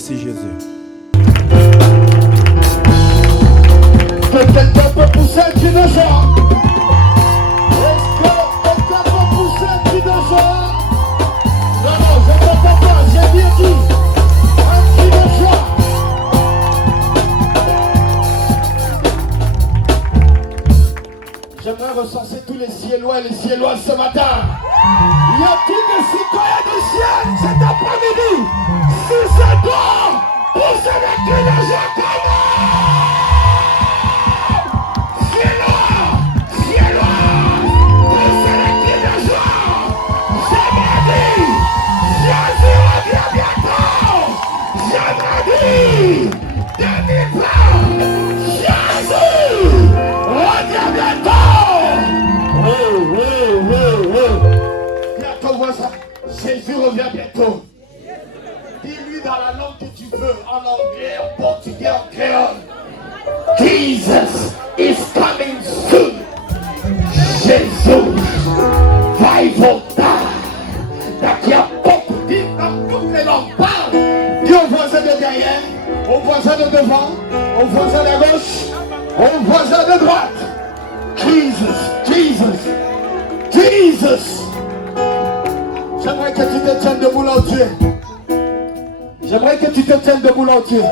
Merci Jésus. Que quelqu'un peut pousser un cri de joie? Est-ce que quelqu'un peut pousser un cri de joie? Non, non, je ne t'entends pas, j'ai bien dit. Un cri de joie. J'aimerais recenser tous les Ciellois et les Cielloises ce matin. Y a-t-il des citoyens du ciel cet après-midi? Si c'est toi, poussez des cris de joie comme moi. Jésus revient bientôt. Dis-lui dans la langue que tu veux, en anglais, en portugais, en créole. Jesus is coming soon. Jésus va y voltar. Daqui a pouco, dis dans toutes les langues, parle. Dis au voisin de derrière, au voisin de devant, au voisin de gauche, au voisin de droite. Jesus, Jesus, Jesus. J'aimerais que tu te tiennes debout là où tu es. J'aimerais que tu te tiennes debout là où tu es.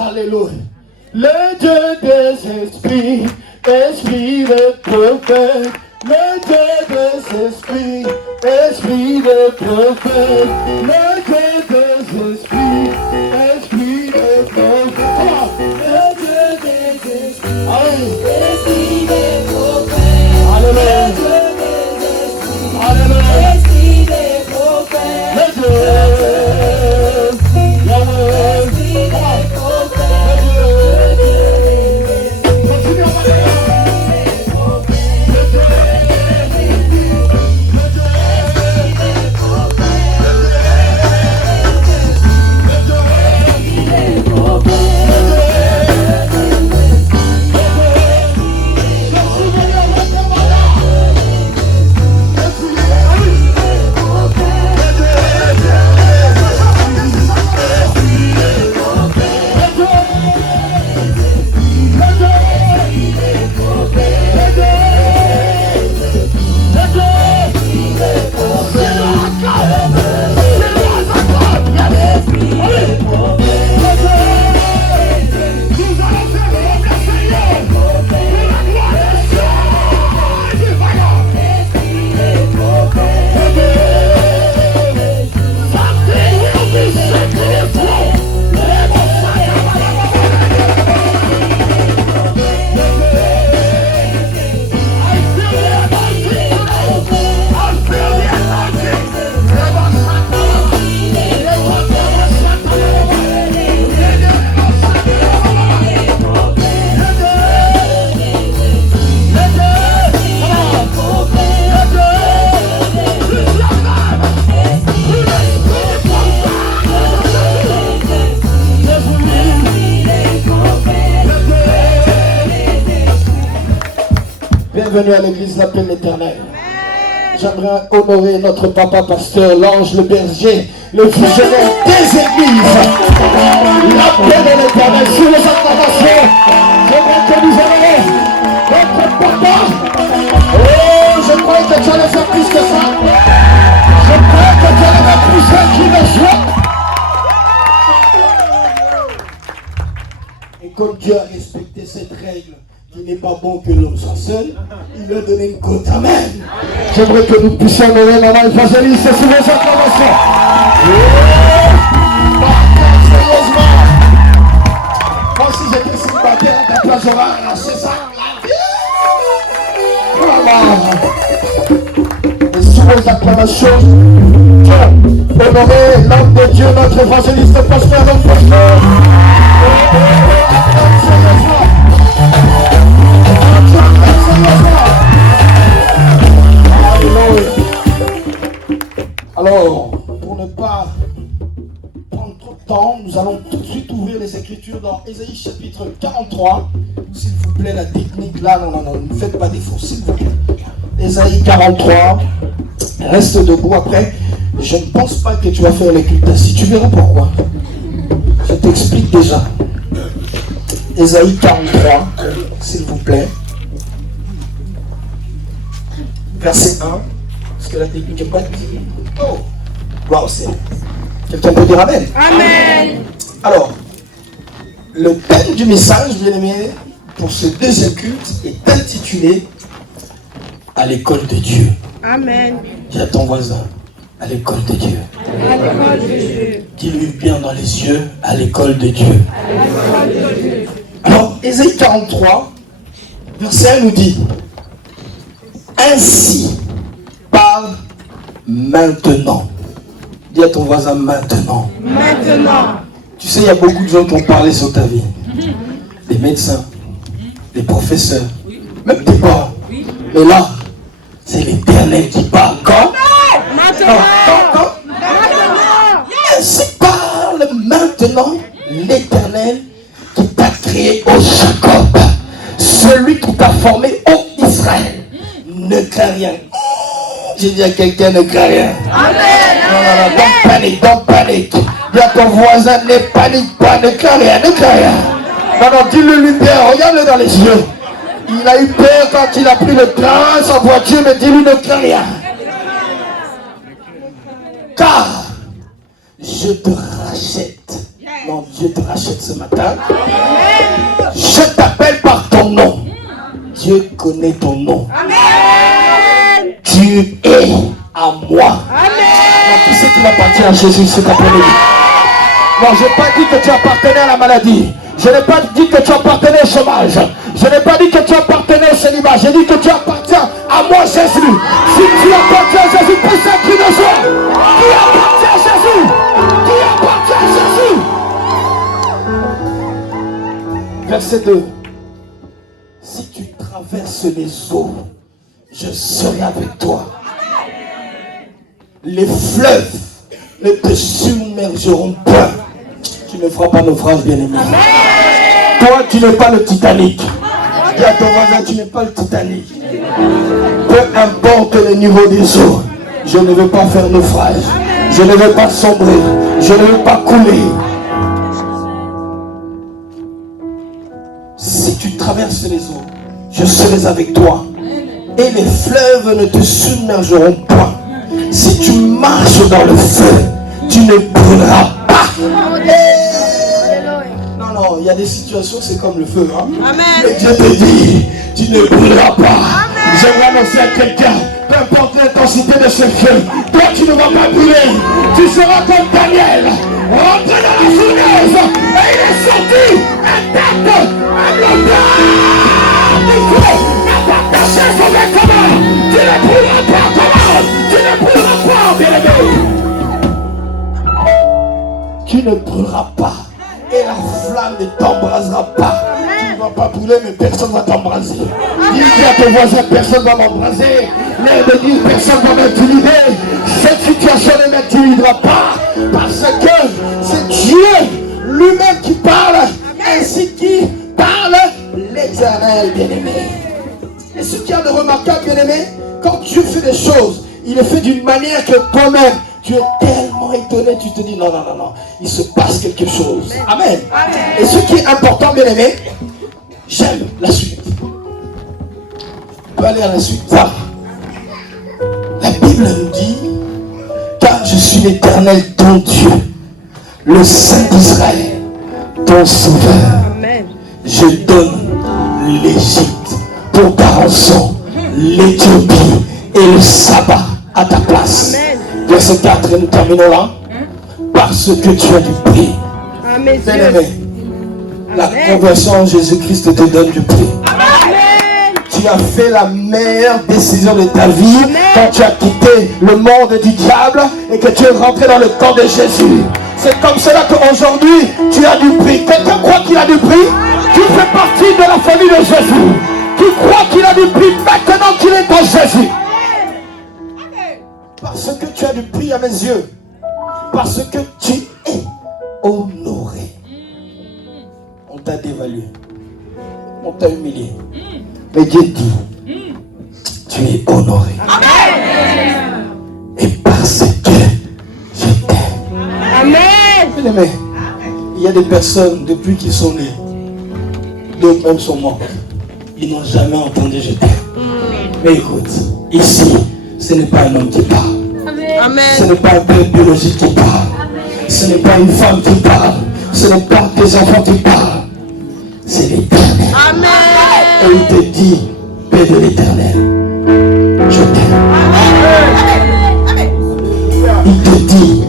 Alléluia. Le Dieu des esprits, esprit de prophète. Le Dieu des esprits, esprit de prophète. Le Dieu des esprits, esprit de prophète. Le Dieu des esprits, esprit de prophète. Alléluia. Alléluia. Bienvenue à l'église L'Appel l'Éternel. J'aimerais honorer notre papa pasteur, l'ange, le berger, le visionnaire des églises. L'Appel de l'Éternel sur les acclamations. J'aimerais que nous honorions notre papa. Oh, je crois que tu allais faire plus que ça. Je crois que tu allais faire plus que qui me joie. Et comme Dieu a respecté cette règle, il n'est pas bon que l'homme soit seul, il lui a donné une côte. Amen. J'aimerais que nous puissions honorer maman évangéliste sur les acclamations. Sérieusement, moi si j'étais célibataire, à ta place j'aurais arraché ça. Et sur les acclamations, honorer l'homme de Dieu, notre évangéliste pasteur, notre pasteur. Alors, pour ne pas prendre trop de temps, nous allons tout de suite ouvrir les Écritures dans Ésaïe chapitre 43. S'il vous plaît, la technique là, non, ne faites pas d'efforts, s'il vous plaît. Ésaïe 43, reste debout après. Je ne pense pas que tu vas faire les cultes assis, tu verras pourquoi. explique déjà. Ésaïe 43, s'il vous plaît. Verset 1. Parce que la technique n'est pas dit. Oh, gloire au Seigneur. Quelqu'un peut dire Amen? Amen. Alors, le thème du message, bien aimé, pour ce deuxième culte est intitulé à l'école de Dieu. Amen. Dis à ton voisin, à l'école de Dieu. À l'école de Dieu. Dis-lui bien dans les yeux, à l'école de Dieu. Alors, Ésaïe 43, verset 1 nous dit, ainsi parle maintenant. Dis à ton voisin maintenant. Maintenant. Tu sais, il y a beaucoup de gens qui ont parlé sur ta vie. Des médecins, des professeurs, même tes parents. Mais là, c'est l'Éternel qui parle. Quand? Maintenant. Quand? Ainsi parle maintenant l'Éternel qui t'a créé au Jacob, celui qui t'a formé au Israël. Ne crains rien. J'ai dit à quelqu'un, ne crains rien. Amen. Don't panique. Dis à ton voisin, ne panique pas, ne crains rien, ne crains rien. Non, dis-le bien, regarde-le dans les yeux. Il a eu peur quand il a pris le train, sa voiture, mais dis-lui, ne crains rien. Car je te rachète. Non, Dieu te rachète ce matin. Je t'appelle par ton nom. Dieu connaît ton nom. Amen. Tu es à moi. Amen. Tout ce qui m'appartient à Jésus cet après-midi. Non, je n'ai pas dit que tu appartenais à la maladie. Je n'ai pas dit que tu appartenais au chômage. Je n'ai pas dit que tu appartenais au célibat. J'ai dit que tu appartiens à moi, Jésus. Si tu appartiens à Jésus, pousse un cri de joie. Qui appartient à Jésus? Qui appartient à Jésus? Verset 2. Si tu traverses les eaux, je serai avec toi. Les fleuves ne te submergeront point. Tu ne feras pas naufrage, bien-aimé. Toi, tu n'es pas le Titanic. Dis à ton voisin, tu n'es pas le Titanic. Peu importe le niveau des eaux, je ne veux pas faire naufrage. Je ne veux pas sombrer. Je ne veux pas couler. Si tu traverses les eaux, je serai avec toi. Et les fleuves ne te submergeront point. Si tu marches dans le feu, tu ne brûleras pas. Non, il y a des situations, c'est comme le feu. Hein? Mais Dieu te dit, tu ne brûleras pas. J'aimerais annoncer à quelqu'un, peu importe l'intensité de ce feu, toi tu ne vas pas brûler. Tu seras comme Daniel, rentré dans la fournaise, et il est sorti, intact, à l'odeur du feu. Ta chaise au mec comment? Tu ne brûleras pas, comment? Tu ne brûleras pas, bien-aimé. Tu ne brûleras pas. Et la flamme ne t'embrasera pas. Tu ne vas pas brûler, mais personne ne va t'embraser. Dis à ton voisin, personne ne va m'embraser. L'air de dire, personne ne va m'intimider. Cette situation ne m'intimidera pas. Parce que c'est Dieu lui-même qui parle. Ainsi qui parle l'Éternel, bien-aimé. Et ce qu'il y a de remarquable, bien-aimé, quand Dieu fait des choses, il le fait d'une manière que toi-même, tu es tellement étonné, tu te dis non, il se passe quelque chose. Amen. Et ce qui est important, bien aimé, j'aime la suite. On peut aller à la suite. Ça. La Bible nous dit, car je suis l'Éternel ton Dieu, le Saint d'Israël, ton Sauveur. Amen. Je donne l'Égypte pour ta rançon, l'Éthiopie et le sabbat à ta place. Amen. Verset 4, et nous terminons là. Parce que tu as du prix. Amen. Bien-aimé, la conversion en Jésus-Christ te donne du prix. Amen. Tu as fait la meilleure décision de ta vie quand tu as quitté le monde du diable et que tu es rentré dans le camp de Jésus. C'est comme cela qu'aujourd'hui, tu as du prix. Quelqu'un croit qu'il a du prix? Tu fais partie de la famille de Jésus. Tu crois qu'il a du prix maintenant qu'il est en Jésus. Parce que tu as du prix à mes yeux. Parce que tu es honoré. On t'a dévalué. On t'a humilié. Mais Dieu dit, tu es honoré. Amen. Et parce que je t'aime. Amen. Bien-aimé, Il y a des personnes, depuis qu'ils sont nés, d'autres même sont morts. Ils n'ont jamais entendu je t'aime. Mais écoute, ici, ce n'est pas un homme qui parle. Amen. Ce n'est pas un père biologique qui parle. Ce n'est pas une femme qui parle. Ce n'est pas tes enfants qui parlent. C'est l'Éternel. Amen. Et il te dit, paix de l'Éternel, je t'aime. Il te dit,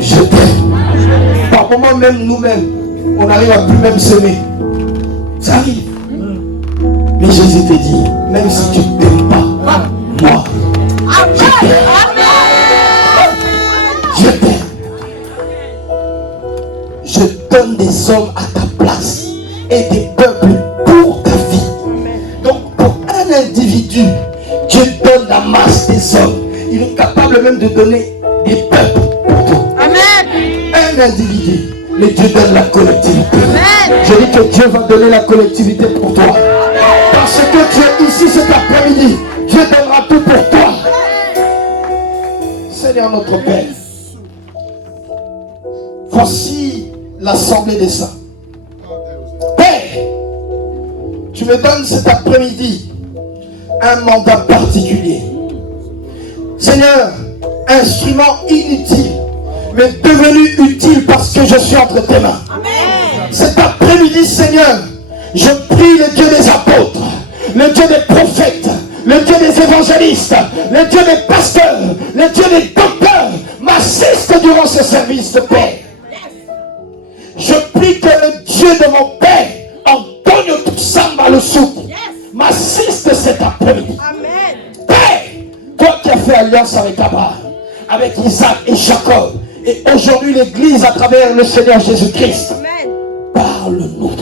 je t'aime. Par moments même nous-mêmes, on arrive à plus même s'aimer. Ça arrive. Mais Jésus te dit, même si tu ne t'aimes pas, moi, je t'aime. Je t'aime. Je donne des hommes à ta place et des peuples pour ta vie. Donc pour un individu, Dieu donne la masse des hommes. Il est capable même de donner des peuples pour toi. Amen. Un individu, mais Dieu donne la collectivité. Amen. Je dis que Dieu va donner la collectivité pour toi. Parce que tu es ici cet après-midi. Dieu donnera tout pour toi. Seigneur notre Père, voici l'assemblée des saints. Père, tu me donnes cet après-midi un mandat particulier. Seigneur, instrument inutile, mais devenu utile parce que je suis entre tes mains. Cet après-midi, Seigneur, je prie le Dieu des apôtres, le Dieu des prophètes, le Dieu des évangélistes, le Dieu des pasteurs, le Dieu des docteurs, m'assiste durant ce service, Père. Je prie que le Dieu de mon Père, Antonio Tuxamba le souple, m'assiste cet après-midi. Père, toi qui as fait alliance avec Abraham, avec Isaac et Jacob, et aujourd'hui l'Église à travers le Seigneur Jésus-Christ, parle-nous,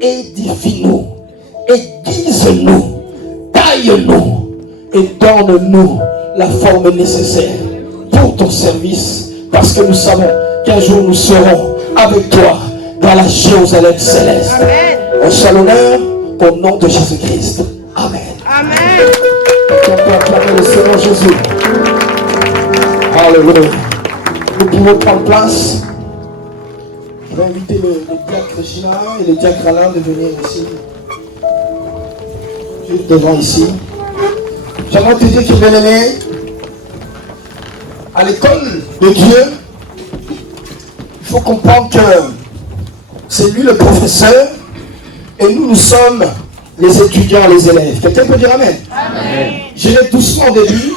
édifie-nous, aiguise-nous, taille-nous et donne-nous la forme nécessaire pour ton service, parce que nous savons qu'un jour nous serons avec toi dans la Jérusalem céleste. Au seul honneur, au nom de Jésus-Christ. Amen. Amen. On peut acclamer le Seigneur Jésus. Alléluia. Nous pouvons prendre place. Je vais inviter le diacre Gina et le diacre Alain de venir ici. Juste devant ici. J'aimerais te dire que bien aimé, à l'école de Dieu, il faut comprendre que c'est lui le professeur et nous sommes les étudiants, les élèves. Quelqu'un peut dire Amen? Amen. Je vais doucement de lui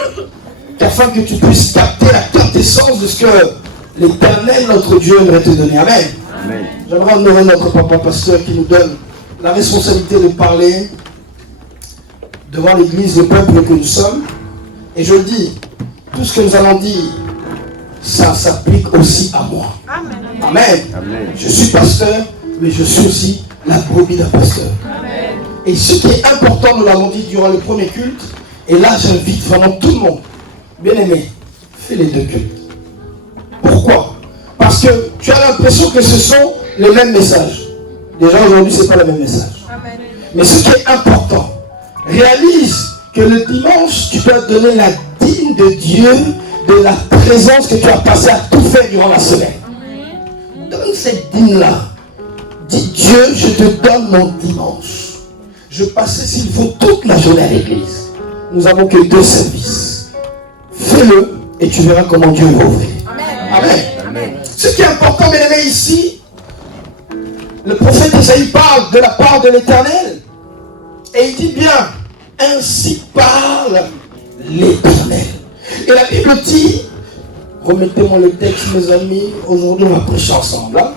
afin que tu puisses capter la quintessence de ce que l'Éternel, notre Dieu, aimerait te donner. Amen. Amen. J'aimerais honorer notre papa pasteur qui nous donne la responsabilité de parler devant l'église, le peuple que nous sommes. Et je le dis, tout ce que nous allons dire, ça s'applique aussi à moi. Amen. Amen. Amen. Je suis pasteur, mais je suis aussi la brebis d'un pasteur. Amen. Et ce qui est important, nous l'avons dit durant le premier culte, et là j'invite vraiment tout le monde, bien aimé, fais les deux cultes. Pourquoi? Parce que tu as l'impression que ce sont les mêmes messages. Déjà aujourd'hui, ce n'est pas le même message. Amen. Mais ce qui est important, réalise que le dimanche, tu dois donner la dîme de Dieu, de la présence que tu as passée à tout faire durant la semaine. Amen. Donne cette dîme-là. Dis Dieu, je te donne mon dimanche. Je passerai s'il faut toute la journée à l'église. Nous n'avons que 2 services. Fais-le et tu verras comment Dieu va ouvrir. Amen. Amen. Amen. Ce qui est important, bien aimé, ici, le prophète Isaïe parle de la part de l'Éternel. Et il dit bien, ainsi parle l'Éternel. Et la Bible dit, remettez-moi le texte, mes amis, aujourd'hui on va prêcher ensemble. Hein?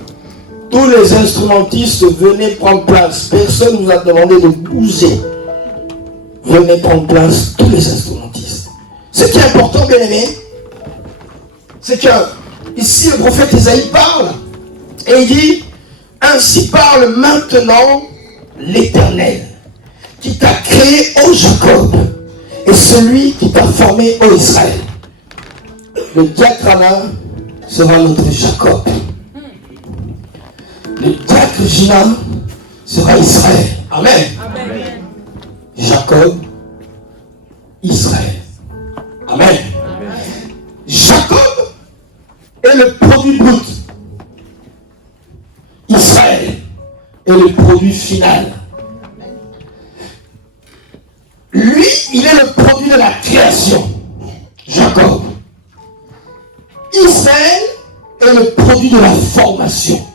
Tous les instrumentistes, venez prendre place. Personne ne vous a demandé de bouger. Venez prendre place, tous les instrumentistes. Ce qui est important, bien aimé, c'est que ici le prophète Isaïe parle et il dit, ainsi parle maintenant l'Éternel qui t'a créé, ô Jacob, et celui qui t'a formé, ô Israël. Le diacre Alain sera notre Jacob. Le diacre Gina sera Israël. Amen. Amen. Jacob, Israël. Amen. Amen. Jacob est le produit brut. final. Lui, il est le produit de la création. Jacob. Israël est le produit de la formation.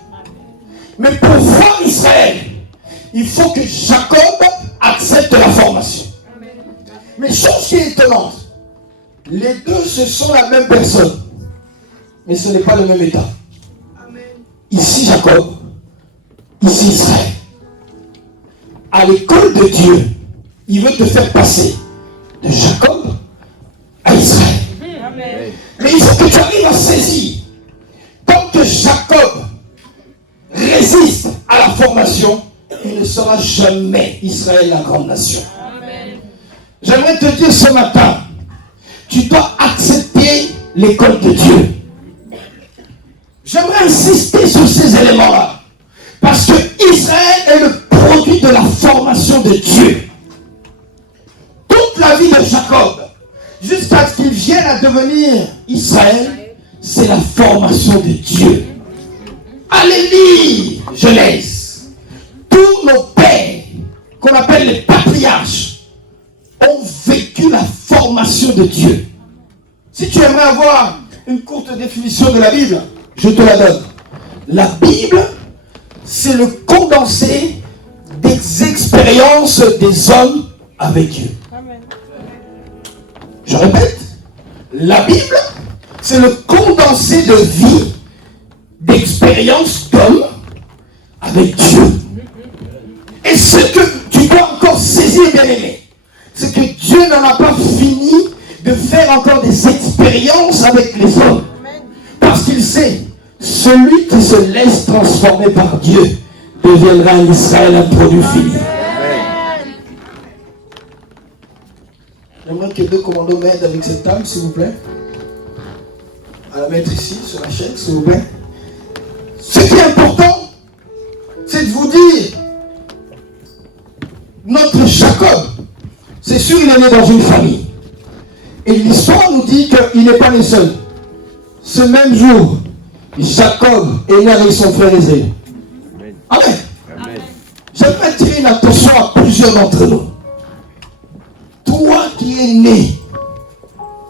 Mais pour voir Israël, il faut que Jacob accepte la formation. Mais chose qui est étonnante, les deux, ce sont la même personne. Mais ce n'est pas le même état. Ici Jacob, ici Israël. À l'école de Dieu, il veut te faire passer de Jacob à Israël. Mais il faut que tu arrives à saisir. Tant que Jacob résiste à la formation, il ne sera jamais Israël la grande nation. J'aimerais te dire ce matin, tu dois accepter l'école de Dieu. J'aimerais insister sur ces éléments-là. Parce que Israël est le produit de la formation de Dieu. Toute la vie de Jacob, jusqu'à ce qu'il vienne à devenir Israël, c'est la formation de Dieu. Allez lire Genèse. Tous nos pères, qu'on appelle les patriarches, ont vécu la formation de Dieu. Si tu aimerais avoir une courte définition de la Bible, je te la donne. La Bible, c'est le condensé des expériences des hommes avec Dieu. Je répète, la Bible, c'est le condensé de vie, d'expériences d'hommes avec Dieu. Et ce que tu dois encore saisir, bien aimé, c'est que Dieu n'en a pas fini de faire encore des expériences avec les hommes. Parce qu'il sait, celui qui se laisse transformer par Dieu deviendra en Israël un produit fini. J'aimerais que deux commandos m'aident avec cette table, s'il vous plaît. À la mettre ici, sur la chaise, s'il vous plaît. Ce qui est important, c'est de vous dire, notre Jacob, c'est sûr il est né dans une famille. Et l'histoire nous dit qu'il n'est pas né seul. Ce même jour, Jacob est né avec son frère Ésaü. Amen. J'aimerais attirer une attention à plusieurs d'entre nous. Toi qui es né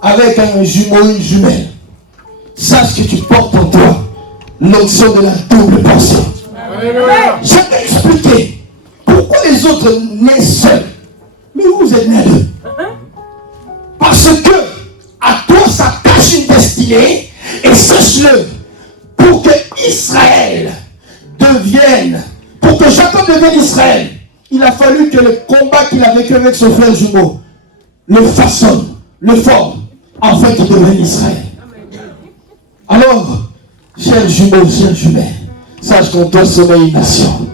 avec un jumeau, une jumelle, sache que tu portes en toi l'onction de la double portion. J'aimerais expliquer pourquoi les autres naissent seuls, mais vous êtes nés à deux. Parce que à toi s'attache une destinée, et sache-le, pour que Israël devienne, pour que Jacob devienne Israël, il a fallu que le combat qu'il a vécu avec son frère jumeau le façonne, le forme, afin qu'il devienne Israël. Alors, chers jumeaux, chers jumelles, sache qu'on doit sommeiller une nation.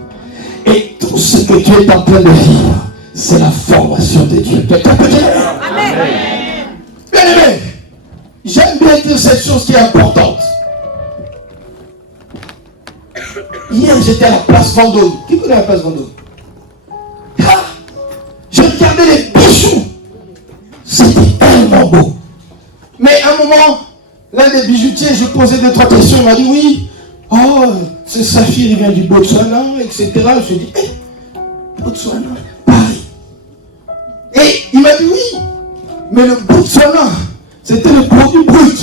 Et tout ce que tu es en train de vivre, c'est la formation de Dieu. Quelqu'un peut dire Amen. Bien aimé, j'aime bien dire cette chose qui est importante. Hier, j'étais à la place Vendôme. Qui connaît la place Vendôme? Je regardais les bijoux. C'était tellement beau. Mais à un moment, l'un des bijoutiers, je posais 2-3 questions. Il m'a dit oui. Oh, ce saphir, il vient du Botswana, etc. Je me suis dit, Botswana, Paris. Et il m'a dit oui. Mais le Botswana, c'était le produit brut.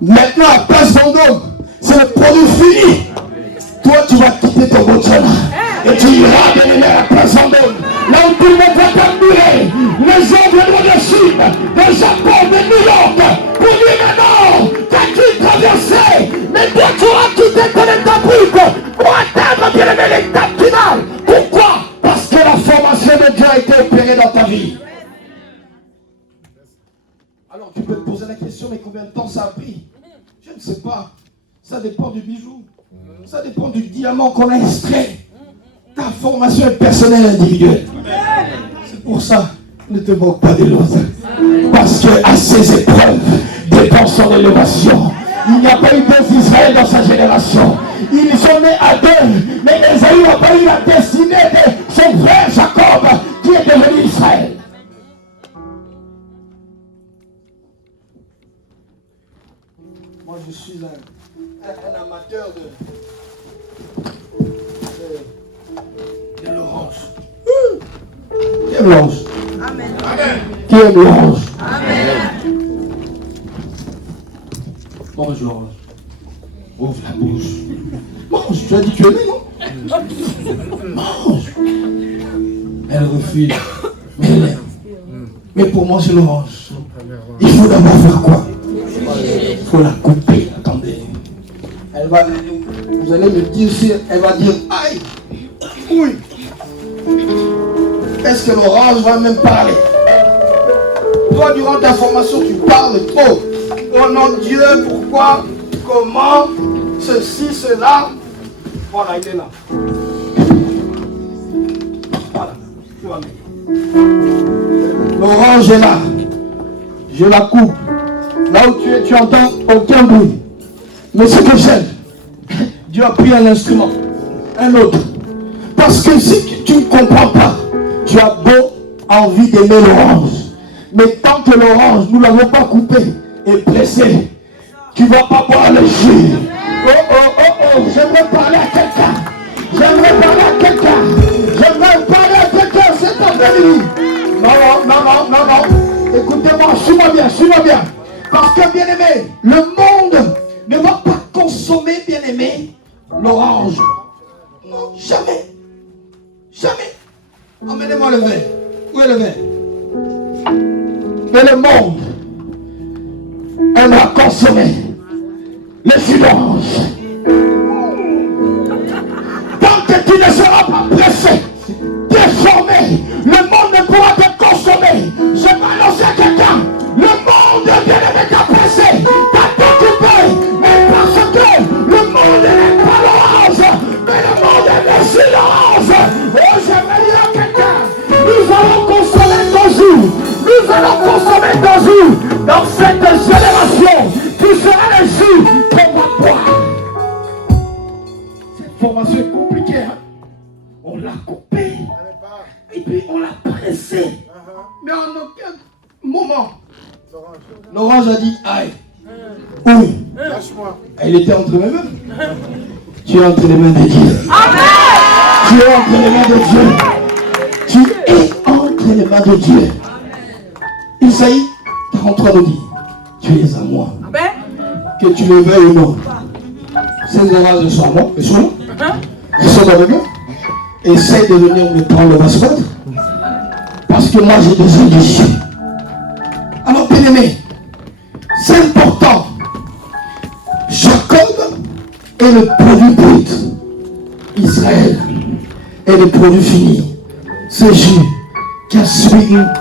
Maintenant, à place Vendôme, c'est le produit fini. Toi, tu vas quitter ton Botswana. Et tu iras bien aimé à la place Vendôme. Là où tout le monde va t'admirer. Les gens viendront de Chine, de Japon, de New York. Pour dire maintenant, t'as-tu traversé? Mais toi, tu auras quitté ton état brut pour atteindre bien aimé l'étape finale. Pourquoi? Parce que la formation de Dieu a été opérée dans ta vie. Alors tu peux te poser la question, mais combien de temps ça a pris? Je ne sais pas. Ça dépend du bijou. Ça dépend du diamant qu'on a extrait. Ta formation est personnelle, individuelle. C'est pour ça, ne te moque pas de l'autre. Parce qu'à ces épreuves dépend son élévation. Il n'y a pas eu deux Israël dans sa génération. Ils sont nés à deux. Mais Ésaü n'a pas eu la destinée de son frère Jacob qui est devenu Israël. Moi, je suis un amateur aime l'ange? Qui aime l'ange? Bonjour. Ouvre la bouche. Mange, tu as dit que tu aimais, non? Mange. Elle refuse. Mais elle aime. Mais pour moi, c'est l'orange. Il faut d'abord faire quoi? Il faut la couper. Attendez. Elle va, vous allez me dire si elle va dire aïe. Oui. Est-ce que l'orange va même parler? Toi, durant ta formation, tu parles trop. Au nom de Dieu, pourquoi, comment, ceci, cela. Voilà, il est là. Voilà. Tu vas mettre. L'orange est là. Je la coupe. Là où tu es, tu entends aucun bruit. Mais ce que j'aime, Dieu a pris un instrument, un autre. Parce que si tu ne comprends pas, tu as beau envie d'aimer l'orange. Mais tant que l'orange, nous ne l'avons pas coupé et pressé, tu ne vas pas boire le jus. Oh, oh, oh, oh, j'aimerais parler à quelqu'un. J'aimerais parler à quelqu'un. J'aimerais parler à quelqu'un cet après-midi. Non. Écoutez-moi, suis-moi bien. Parce que, bien-aimé, le monde ne va pas consommer, bien-aimé, l'orange. Non, jamais. Emmenez-moi le verre. Où est le verre? Mais le monde aimera consommer le jus d'orange. Tant que tu ne seras pas pressé, déformé, le monde ne pourra te consommer. Je vais annoncer à quelqu'un, le monde bien-aimé t'a pressé, t'a occupé, mais parce que le monde n'aime pas l'orange, mais le monde aime aussi l'orange. Oh, j'aimerais dire à quelqu'un, nous allons consommer ton jus. Nous allons consommer ton jus. Dans cette génération, tu seras le jus qu'on va boire. Cette formation est compliquée. Hein? On l'a coupé. Et puis on l'a pressé. Mais en aucun moment, l'orange a dit aïe. Oui. Lâche-moi. Elle était entre mes mains. Tu es entre les mains de Dieu. Amen. Tu es entre les mains de Dieu. Tu es entre les mains de Dieu. Isaïe 43 nous dit, tu es à moi. Amen. Que tu le veuilles ou non. Ces oranges sont à moi. Elles sont là. Elles sont dans le mur. Essaye de venir me prendre le passeport. Parce que moi j'ai besoin de Dieu. Alors bien aimé, c'est important. Jacob est le produit brut. Israël est le produit fini. Ce jus qui a suivi une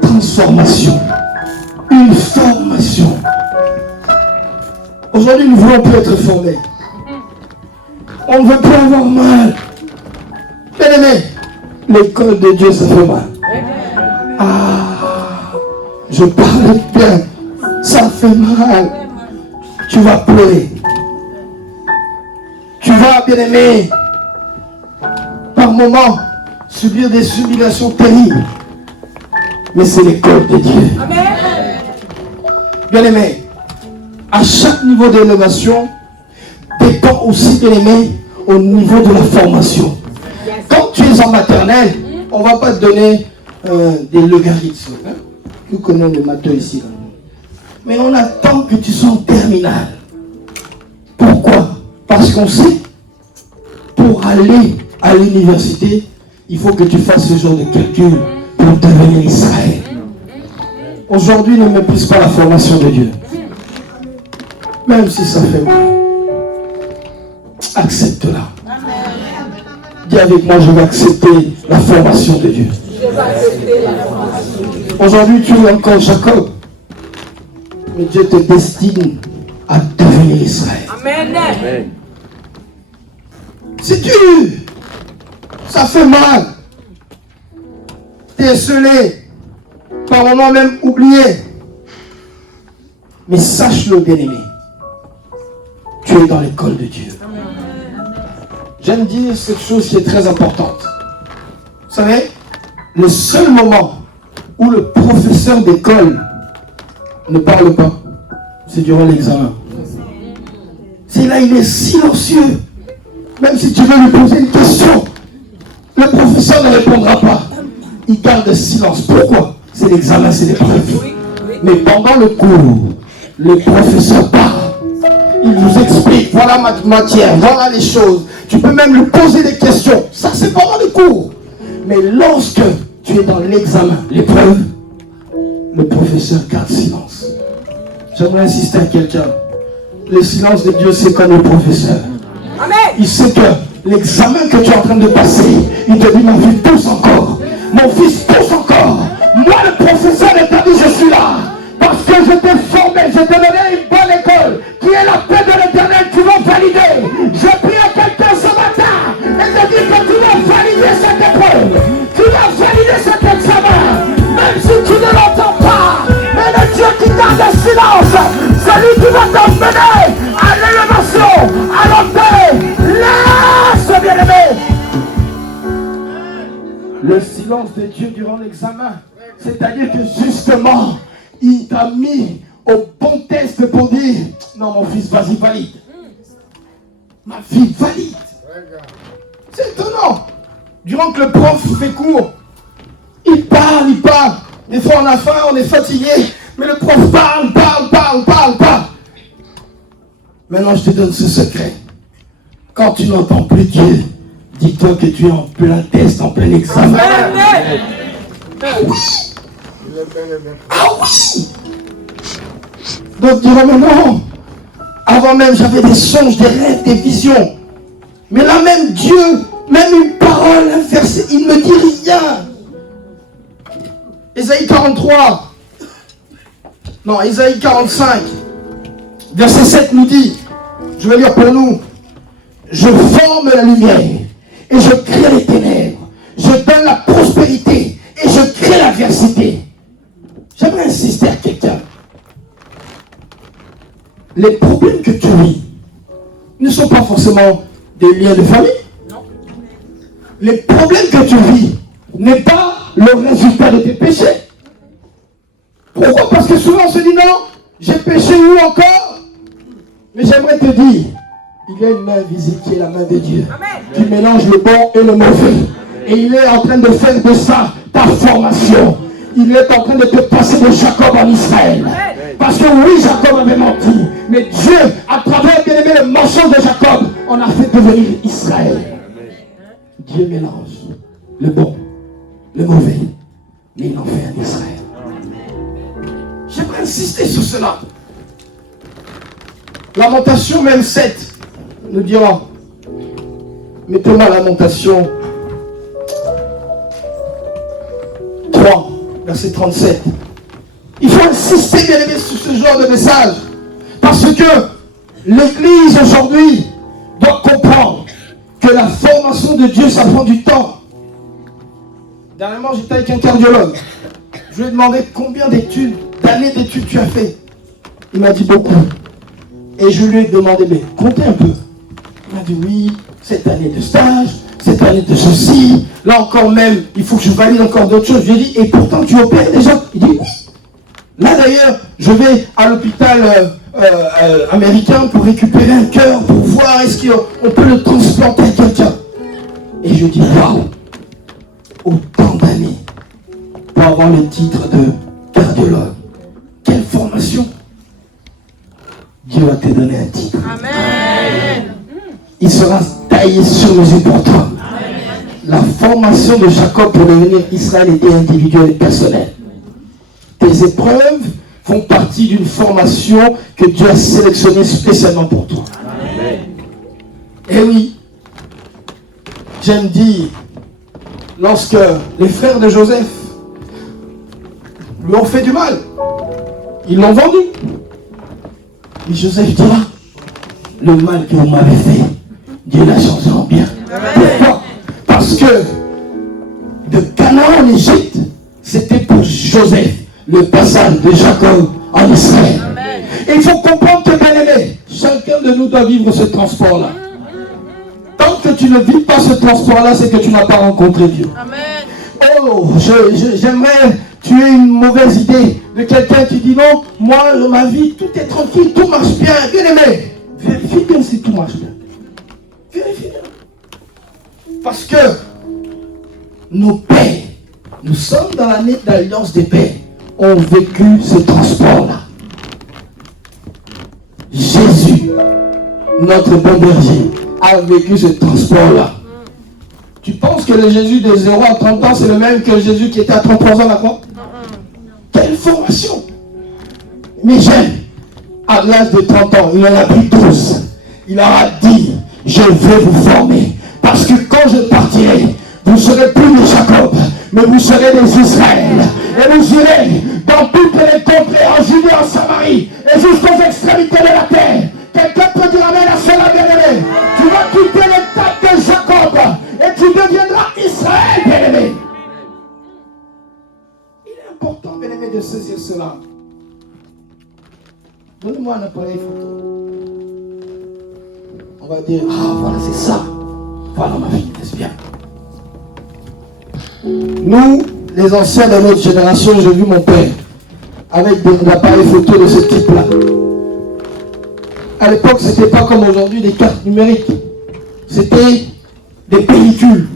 transformation, une formation. Aujourd'hui, nous ne voulons plus être formés. On ne veut plus avoir mal. Bien aimé, l'école de Dieu, ça fait mal. Ah, je parle bien. Ça fait mal. Tu vas pleurer. Tu vas, bien aimé, par moments, subir des humiliations terribles. Mais c'est l'école de Dieu. Bien aimé, à chaque niveau d'élévation dépend aussi, bien aimé, au niveau de la formation. Quand tu es en maternelle, on ne va pas te donner des logarithmes. Hein? Vous connaissez les maths ici. Là. Mais on attend que tu sois en terminale. Pourquoi? Parce qu'on sait, pour aller à l'université, il faut que tu fasses ce genre de calcul pour devenir Israël. Aujourd'hui, ne méprise pas la formation de Dieu. Même si ça fait mal. Accepte-la. Dis avec moi, je vais accepter la formation de Dieu. Aujourd'hui, tu es encore Jacob. Mais Dieu te destine à devenir Israël. Amen. Si ça fait mal, tu es scellé, par moments même oublié. Mais sache-le, bien-aimé, tu es dans l'école de Dieu. J'aime dire cette chose qui est très importante. Vous savez, le seul moment où le professeur d'école ne parle pas, c'est durant l'examen. C'est là, il est silencieux. Même si tu veux lui poser une question, le professeur ne répondra pas. ils gardent le silence. Pourquoi? C'est l'examen, c'est l'épreuve. Mais pendant le cours, le professeur parle. Il vous explique, voilà ma matière, voilà les choses. Tu peux même lui poser des questions. Ça, c'est pendant le cours. Mais lorsque tu es dans l'examen, l'épreuve, le professeur garde silence. J'aimerais insister à quelqu'un. Le silence de Dieu, c'est comme le professeur. Il sait que l'examen que tu es en train de passer, il te dit, mon fils, pousse encore. Mon fils, pousse encore. Moi, le professeur de ta vie, je suis là. Parce que je t'ai formé, je t'ai donné une bonne école, qui est la paix de l'éternel, tu vas valider. Je prie à quelqu'un ce matin et te dis que tu vas valider cette épreuve. Tu vas valider cet examen. Même si tu ne l'entends pas. Mais le Dieu qui garde le silence, c'est lui qui va t'emmener à l'élévation, à la paix. Laisse, bien-aimé. Le silence de Dieu durant l'examen, c'est-à-dire que justement, il t'a mis au bon test pour dire, non mon fils, vas-y, valide. Ma fille, valide. C'est étonnant. Durant que le prof fait cours, il parle. Des fois on a faim, on est fatigué, mais le prof parle. Maintenant je te donne ce secret. Quand tu n'entends plus Dieu, dis-toi que tu es en plein test, en plein examen. Ah oui. Donc diront, mais non, avant même j'avais des songes, des rêves, des visions. Mais là même Dieu, même une parole, un verset, il ne me dit rien. Ésaïe 43, non, Ésaïe 45, verset 7 nous dit, je vais lire pour nous, je forme la lumière et je crée les ténèbres, je donne la prospérité et je crée l'adversité. J'aimerais insister à quelqu'un. Les problèmes que tu vis ne sont pas forcément des liens de famille. Non. Les problèmes que tu vis n'est pas le résultat de tes péchés. Pourquoi? Parce que souvent on se dit non, j'ai péché où encore? Mais j'aimerais te dire, il y a une main visible qui est la main de Dieu. Amen. Qui mélange le bon et le mauvais. Et il est en train de faire de ça ta formation. Il est en train de te passer de Jacob en Israël. Parce que oui, Jacob avait menti. Mais Dieu, à travers bien aimé le mensonge de Jacob, on a fait devenir Israël. Dieu mélange le bon, le mauvais, mais il en fait un Israël. J'aimerais insister sur cela. Lamentation même 7 nous dira, mettez-moi Lamentation 3, verset 37. Il faut insister bien aimé sur ce genre de message. Parce que l'Église aujourd'hui doit comprendre que la formation de Dieu, ça prend du temps. Dernièrement, j'étais avec un cardiologue. Je lui ai demandé combien d'années d'études tu as fait. Il m'a dit beaucoup. Et je lui ai demandé, mais comptez un peu. Il m'a dit oui, cette année de stage, cette année de ceci. Là encore même, il faut que je valide encore d'autres choses. Je lui ai dit, et pourtant tu opères déjà. Il dit oui. Là d'ailleurs, je vais à l'hôpital américain pour récupérer un cœur, pour voir est-ce qu'on peut le transplanter à quelqu'un. Et je dis, waouh, autant d'années pour avoir le titre de cardiologue. Quelle formation! Dieu va te donner un titre. Amen. Il sera taillé sur mesure pour toi. Amen. La formation de Jacob pour devenir Israël était individuelle et personnelle. Tes épreuves font partie d'une formation que Dieu a sélectionnée spécialement pour toi. Amen. Et oui, j'aime dire, lorsque les frères de Joseph lui ont fait du mal, ils l'ont vendu. Et Joseph dira, le mal que vous m'avez fait, Dieu l'a changé en bien. Amen. Pourquoi? Parce que de Canaan en Égypte, c'était pour Joseph le passage de Jacob en Israël. Amen. Et il faut comprendre que, bien aimé, chacun de nous doit vivre ce transport-là. Tant que tu ne vis pas ce transport-là, c'est que tu n'as pas rencontré Dieu. Amen. Oh, j'aimerais tuer une mauvaise idée de quelqu'un qui dit non, moi, ma vie, tout est tranquille, tout marche bien. Bien aimé, vérifie bien si tout marche bien. Vérifie bien. Parce que nos pères Nous sommes dans l'année d'alliance des paix. On a vécu ce transport-là. Jésus, notre bon berger, a vécu ce transport-là. Tu penses que le Jésus de 0 à 30 ans, c'est le même que Jésus qui était à 33 ans là-bas? Quelle formation! Mais j'aime, à l'âge de 30 ans, il en a pris 12. Il leur a dit, je vais vous former. Parce que quand je partirai, vous ne serez plus des Jacob, mais vous serez des Israël. Et vous irez dans toutes les contrées, en Judée, en Samarie, et jusqu'aux extrémités de la terre. Quelqu'un peut dire amen à cela, bien-aimé. Tu vas quitter l'état de Jacob, et tu deviendras Israël, bien-aimé. Il est important, bien-aimé, de saisir cela. Donnez-moi un appareil photo. On va dire, ah voilà, c'est ça. Voilà ma fille, n'est-ce bien? Nous, les anciens de notre génération, j'ai vu mon père avec des appareils photo de ce type-là. À l'époque, ce n'était pas comme aujourd'hui des cartes numériques. C'était des pellicules,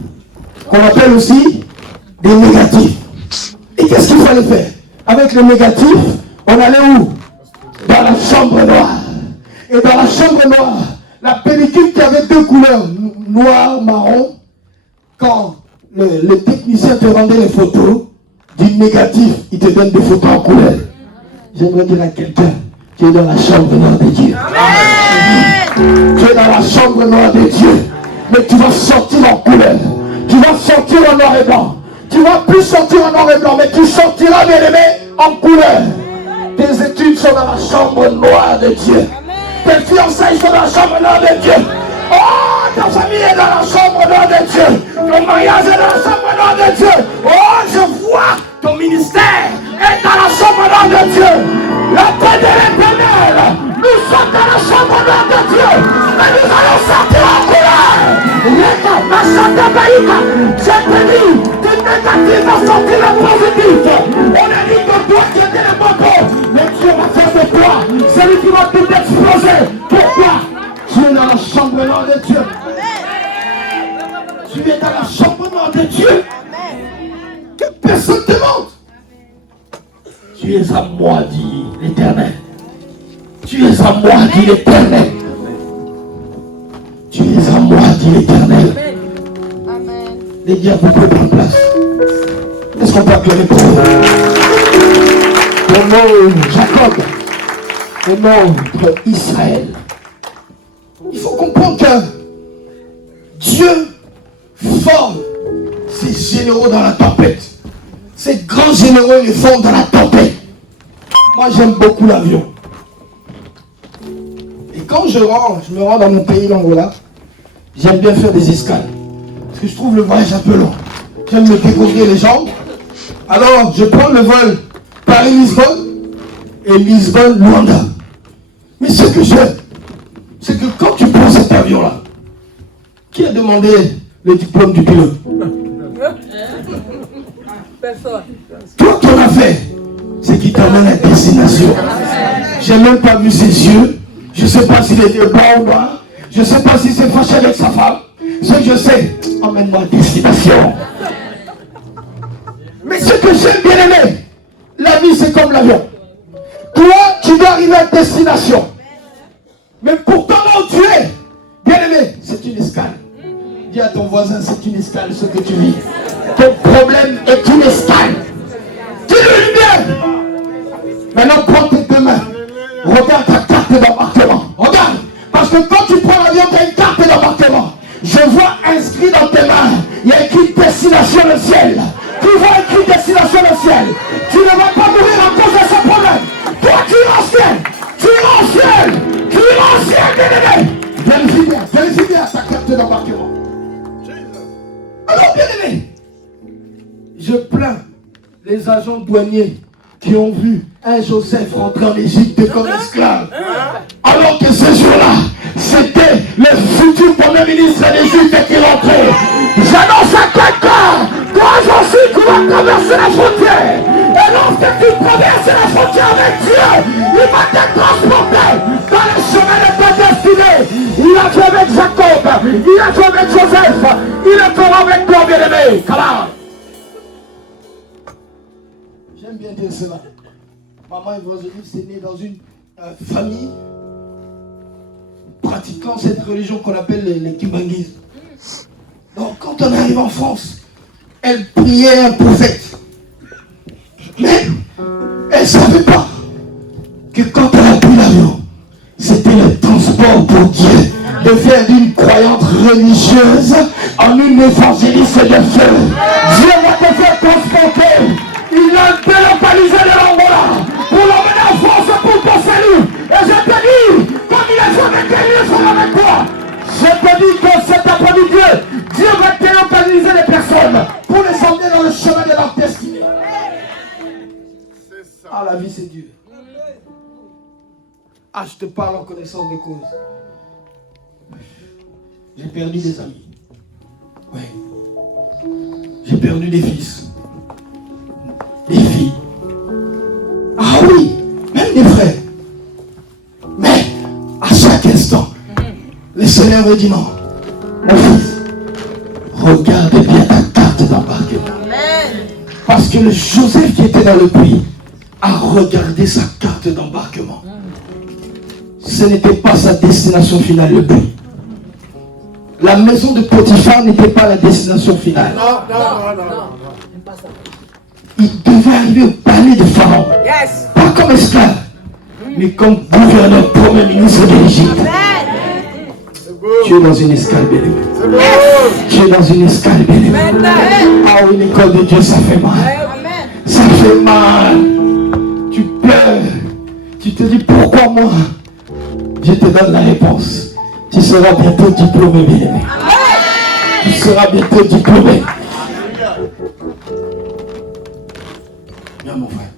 qu'on appelle aussi des négatifs. Et qu'est-ce qu'il fallait faire? Avec le négatif, on allait où? Dans la chambre noire. Et dans la chambre noire, la pellicule qui avait deux couleurs, noir, marron, quand le technicien te rendait les photos du négatif, il te donne des photos en couleur. J'aimerais dire à quelqu'un qui est dans la chambre noire de Dieu. Amen. Tu es dans la chambre noire de Dieu, mais tu vas sortir en couleur. Tu vas sortir en noir et blanc. Tu vas plus sortir en noir et blanc, mais tu sortiras, bien aimé, en couleur. Tes études sont dans la chambre noire de Dieu. Tes fiançailles sont dans la chambre noire de Dieu. Oh, ta famille est dans la chambre noire de Dieu. Ton mariage est dans la chambre noire de Dieu. Oh, je vois ton ministère est dans la chambre noire de Dieu. La paix de l'Éternel, nous sommes dans la chambre noire de Dieu. Mais nous allons sortir en couleur. Je te dis, du négatif va sortir le positif. On a dit que toi tu étais le bon, mais Dieu va faire de toi celui qui va tout exploser. Pourquoi? Tu es dans la chambre noire de Dieu. Tu es dans la chambre noire de Dieu. Que personne te montre. Tu es à moi, dit l'Éternel. Tu es à moi, dit l'Éternel. Tu es à moi, dit l'Éternel. Les diables, vous pouvez prendre place. Est-ce qu'on peut acclamer pour vous? Au nom Jacob, au nom Israël. Il faut comprendre que Dieu forme ses généraux dans la tempête. Ces grands généraux, ils les forment dans la tempête. Moi, j'aime beaucoup l'avion. Et quand je me rends dans mon pays, l'Angola, j'aime bien faire des escales. Parce que je trouve le voyage un peu long. J'aime me découvrir les jambes. Alors, je prends le vol Paris-Lisbonne et Lisbonne-Luanda. Mais ce que j'aime, c'est que quand tu prends cet avion-là, qui a demandé le diplôme du pilote? Personne. Tout ton affaire, c'est qu'il t'emmène à destination. J'ai même pas vu ses yeux. Je ne sais pas s'il était bon ou pas. Je ne sais pas s'il s'est fâché avec sa femme. Ce que je sais, emmène-moi à destination. Mais ce que j'aime, bien aimé, la vie c'est comme l'avion. Toi, tu dois arriver à destination. Mais pourtant là où tu es, bien aimé, c'est une escale. Dis à ton voisin, c'est une escale ce que tu vis. Ton problème est une escale. Dis-le bien. Maintenant, prends tes deux mains. Regarde ta carte d'embarquement. Regarde. Parce que quand tu prends l'avion, tu as une carte d'embarquement. Je vois inscrit dans tes mains, il y a écrit destination le ciel. Tu vois écrit destination le ciel. Tu ne vas pas mourir à cause de ce problème. Toi, tu iras au ciel. Tu iras au ciel. Tu iras au ciel, bien-aimé. Vérifie bien ta carte d'embarquement. Alors, bien-aimé, je plains les agents douaniers qui ont vu un Joseph rentrer en Égypte comme esclave. Alors que ce jour-là, c'était le futur premier ministre d'Égypte qui rentrait. J'annonce à quelqu'un, toi aussi tu vas traverser la frontière. Et lorsque tu traverses la frontière avec Dieu, il va te transporter dans le chemin de ta destinée. Il a fait avec Jacob, il a fait avec Joseph, il le fera avec toi, bien-aimé. Come on. J'aime bien dire cela. Maman évangéliste est née dans une famille pratiquant cette religion qu'on appelle les Kimbanguistes. Donc quand on arrive en France, elle priait un prophète. Mais elle ne savait pas que quand elle a pris l'avion, c'était le transport pour Dieu de faire d'une croyante religieuse en une évangéliste de feu. Dieu va te faire transporter. Il a délocalisé de l'Angola pour l'emmener en France pour ton salut. Et je te dis, comme il a jamais été sur avec toi, je te dis que cet après-midi, Dieu va délocaliser les personnes pour les emmener dans le chemin de leur destinée. Ah, la vie c'est Dieu. Ah, je te parle en connaissance de cause. J'ai perdu des amis. Oui. J'ai perdu des fils. Des filles. Ah oui, même des frères. Mais, à chaque instant, le Seigneur me dit non. Mon fils, regarde bien ta carte d'embarquement. Parce que le Joseph qui était dans le puits a regardé sa carte d'embarquement. Ce n'était pas sa destination finale, le puits. La maison de Potiphar n'était pas la destination finale. Non. Il devait arriver au palais de Pharaon. Yes. Pas comme esclave, mais comme gouverneur, premier ministre de l'Égypte. Tu es dans une escale bénévole. Tu es dans une escale bénévole. Ah oui, l'école de Dieu, ça fait mal. Ça fait mal. Tu pleures. Tu te dis pourquoi moi? Je te donne la réponse. Tu seras bientôt diplômé, bien-aimé. Tu seras bientôt diplômé. Viens, mon frère.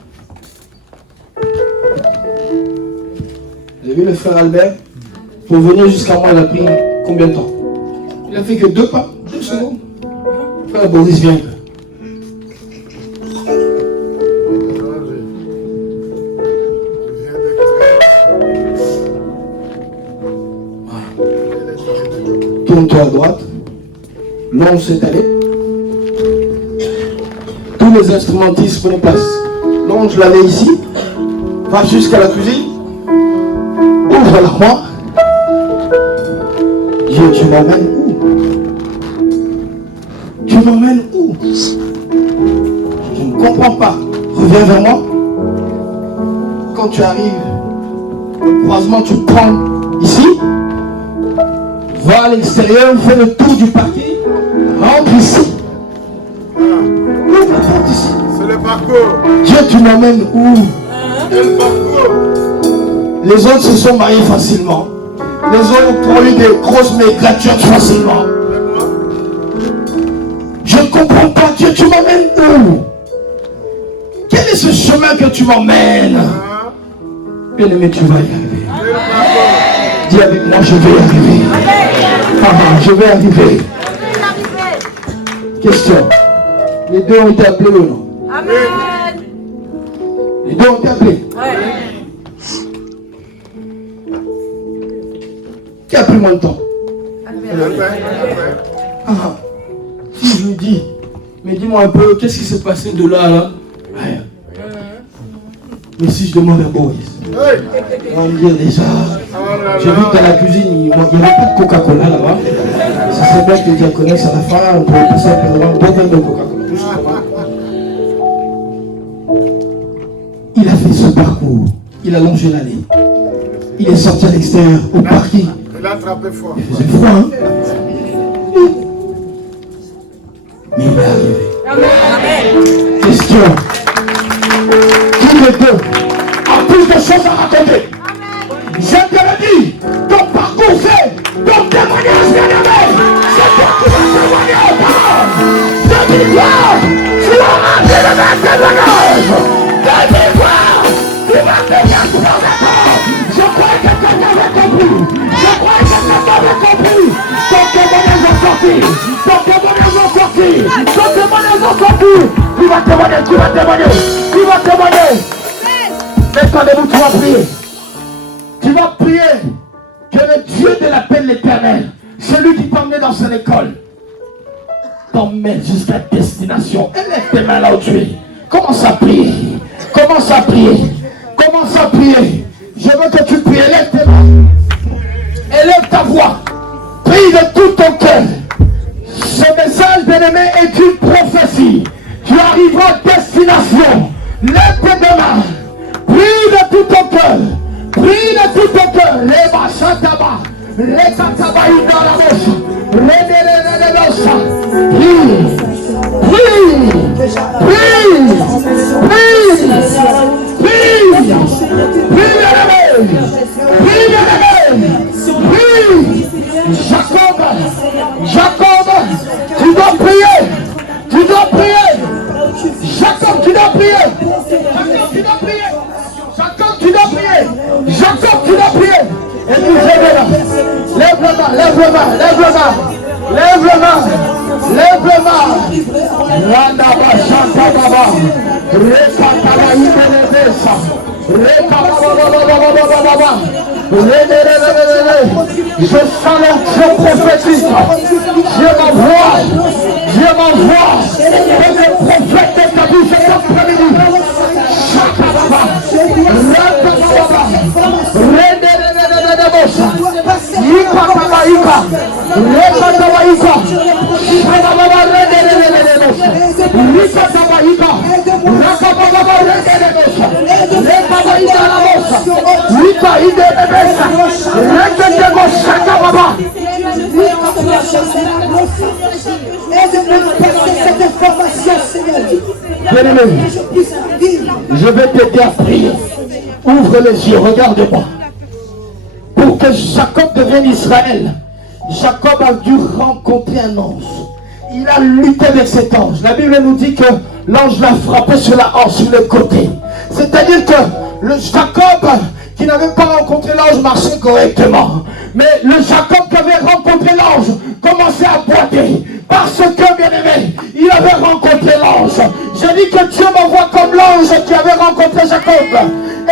Vous avez vu le frère Albert? Pour venir jusqu'à moi, il a pris combien de temps? Il a fait que 2 pas, 2 secondes. Frère Boris, viens. Tourne-toi à droite. Longe cette allée. Tous les instrumentistes prennent place. Longe l'allée ici. Va jusqu'à la cuisine. Ouvre l'armoire. Dieu, tu m'emmènes où? Tu m'emmènes où? Je ne comprends pas. Reviens vers moi. Quand tu arrives au croisement, tu prends ici. Va à l'extérieur, fais le tour du parquet, rentre ici. Ouvre la porte ici. C'est le parcours. Dieu, tu m'emmènes où? C'est le parcours. Les autres se sont mariés facilement. Les autres ont eu des grosses mégratures facilement. Je ne comprends pas. Dieu, tu m'emmènes où? Quel est ce chemin que tu m'emmènes? Bien-aimé, tu vas y arriver. Dis avec moi, je vais y arriver. Je vais arriver. Question. Les deux ont été appelés ou non? Amen. Les deux ont été appelés. Qui a pris moins de temps? Si je lui dis, mais dis-moi un peu, qu'est-ce qui s'est passé de là à là? Rien. Mais si je demande à Boris, on va me dire déjà, j'ai vu que dans la cuisine, il n'y avait pas de Coca-Cola là-bas. Ça serait bien que les diaconesses à la fin, on pourrait passer à un verre de Coca-Cola. Il a fait ce parcours, il a longé l'allée. Il est sorti à l'extérieur, au parking. Il a attrapé froid. Il faisait froid, hein? Mais il est arrivé. Amen. Question. Tous les deux ont plus de choses à raconter. Je te le dis, ton parcours fait, ton témoignage bien-aimé, c'est toi qui vas témoigner aux paroles de victoire. Tu vas rentrer dans un témoignage de victoire. Tu vas devenir gouvernement. Je croyais que quelqu'un avait compris. Je croyais que quelqu'un avait compris. Ton témoignage est sorti. Ton témoignage est sorti. Ton témoignage est sorti. Tu vas témoigner, tu vas témoigner. Tu vas témoigner. Attendez-vous, tu vas prier. Tu vas prier que le Dieu de la paix de l'Éternel, celui qui t'emmène dans son école, t'emmène jusqu'à destination. Élève tes mains là où tu es. Commence à prier. Commence à prier. Commence à prier. Je veux que tu pries. Élève tes mains. Élève ta voix. Prie de tout ton cœur. Ce message, bien-aimé, est une prophétie. Tu arriveras à destination. Lève tes deux mains. Prie de tout ton cœur. Prie de tout ton cœur. Les bachataba. Les katabaï dans la bouche. Prie. Prie. Prie. Prie. Prie. Prie, bien-aimé. Prie, bien-aimé. Prie. Jacob, tu dois prier. Tu dois prier. Jacob, tu dois prier. Jacob, tu dois prier. Jacob, tu dois prier. Jacob, tu dois prier. Et puis lève le main, lève le main, lève le main. Lève le main. Lève le main. Randaba Shantababa. Rekataba Ibelebesa. Rekababa. Je sens l'onction prophétique. Dieu m'envoie. Dieu m'envoie. Et le prophète de ta vie cet après-midi. Shakababa. Rakababa. Yikatabaïka. Rekatabaïka. Shakababa. Yikatabaïka. Rakababa. Rekabaïka la mosa. Yika idebebesa. Rekatebo Shakababa. Bien-aimé, je vais t'aider à prier. Ouvre les yeux, regarde-moi. Pour que Jacob devienne Israël, Jacob a dû rencontrer un ange. Il a lutté avec cet ange. La Bible nous dit que l'ange l'a frappé sur la hanche, sur le côté. C'est-à-dire que le Jacob qui n'avait pas rencontré l'ange marchait correctement. Mais le Jacob qui avait rencontré l'ange commençait à boiter. Parce que, bien-aimé, il avait rencontré l'ange. Je dis que Dieu m'envoie comme l'ange qui avait rencontré Jacob.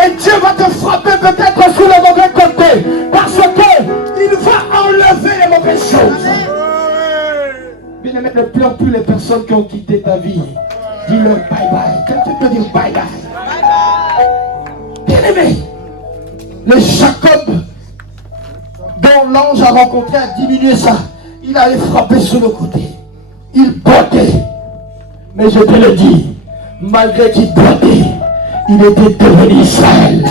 Et Dieu va te frapper peut-être sur le mauvais côté. Parce qu'il va enlever les mauvaises choses. Bien-aimé, ne pleure plus les personnes qui ont quitté ta vie. Dis-leur bye-bye. Quelqu'un peut dire bye-bye. Bien-aimé, le Jacob dont l'ange a rencontré a diminué ça. Il allait frapper sur le côté. Il bottait. Mais je te le dis, malgré qu'il bottait, il était devenu Israël.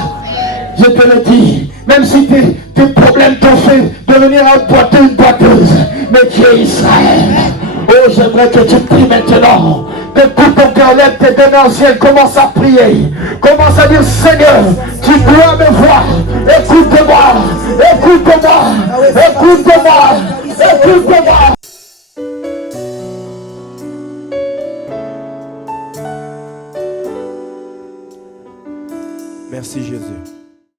Je te le dis, même si tes problèmes t'ont fait devenir un boiteux, une boiteuse, mais tu es Israël. Oh, j'aimerais que tu pries maintenant. De tout ton cœur, lève tes deux mains au ciel, commence à prier. Commence à dire, Seigneur, tu dois me voir. Écoute-moi, écoute-moi, écoute-moi, écoute-moi. Merci Jésus.